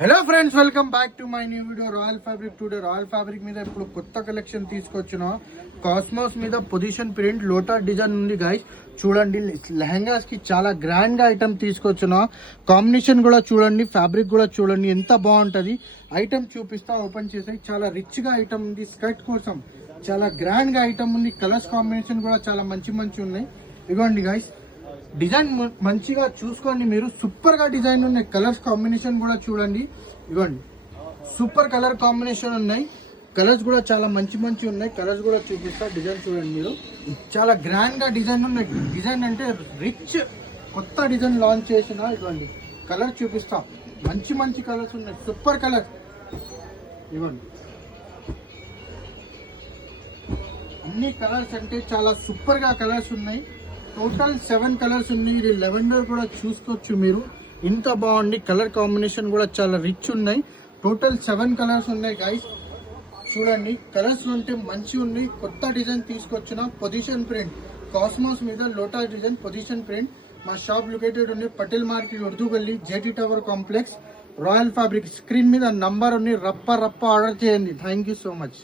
Hello friends, welcome back to my new video royal fabric. Today royal fabric మీద ఇప్పుడు కొత్త collection తీసుకొచ్చిన cosmos మీద పొజిషన్ ప్రింట్ లోటస్ డిజైన్ ఉంది guys. చూడండి, లెహంగాస్ కి చాలా గ్రాండ్ గా ఐటమ్ తీసుకొచ్చిన. కాంబినేషన్ కూడా చూడండి, ఫ్యాబ్రిక్ కూడా చూడండి ఎంత బాగుంటది. ఐటమ్ చూపిస్తా, ఓపెన్ చేసాయి. చాలా రిచ్ గా ఐటమ్ ఉంది. స్కర్ట్ కోసం చాలా గ్రాండ్ గా ఐటమ్ ఉంది. కలర్స్ కాంబినేషన్ కూడా చాలా మంచి ఉన్నాయి. ఇదిగోండి గైస్, డిజైన్ మంచిగా చూసుకోండి మీరు. సూపర్ గా డిజైన్ ఉన్నాయి. కలర్స్ కాంబినేషన్ కూడా చూడండి. ఇవ్వండి, సూపర్ కలర్ కాంబినేషన్ ఉన్నాయి. కలర్స్ కూడా చాలా మంచి ఉన్నాయి. కలర్స్ కూడా చూపిస్తా. డిజైన్ చూడండి మీరు, చాలా గ్రాండ్ గా డిజైన్ ఉన్నాయి. డిజైన్ అంటే రిచ్, కొత్త డిజైన్ లాంచ్ చేసిన. ఇవ్వండి, కలర్ చూపిస్తా. మంచి కలర్స్ ఉన్నాయి. Super colour. ఇవ్వండి, అన్ని కలర్స్ అంటే చాలా సూపర్ గా కలర్స్ ఉన్నాయి. టోటల్ 7 కలర్స్ ఉన్నాయి. ఇది లెవెండర్ కూడా చూసుకోవచ్చు మీరు. ఇంత బాగుంది. కలర్ కాంబినేషన్ కూడా చాలా రిచ్ ఉన్నాయి. టోటల్ 7 కలర్స్ ఉన్నాయి గైస్. చూడండి, కలర్స్ ఉంటే మంచి ఉన్నాయి. కొత్త డిజైన్ తీసుకొచ్చిన పొజిషన్ ప్రింట్ కాస్మోస్ మీద లోటస్ డిజైన్ పొజిషన్ ప్రింట్. మా షాప్ లొకేటెడ్ ఉంది పటేల్ మార్కెట్, ఉర్దూ గల్లీ, JT tower complex, royal fabric. Screen మీద నంబర్ ఉంది. రప్ప ఆర్డర్ చేయండి. Thank you so much.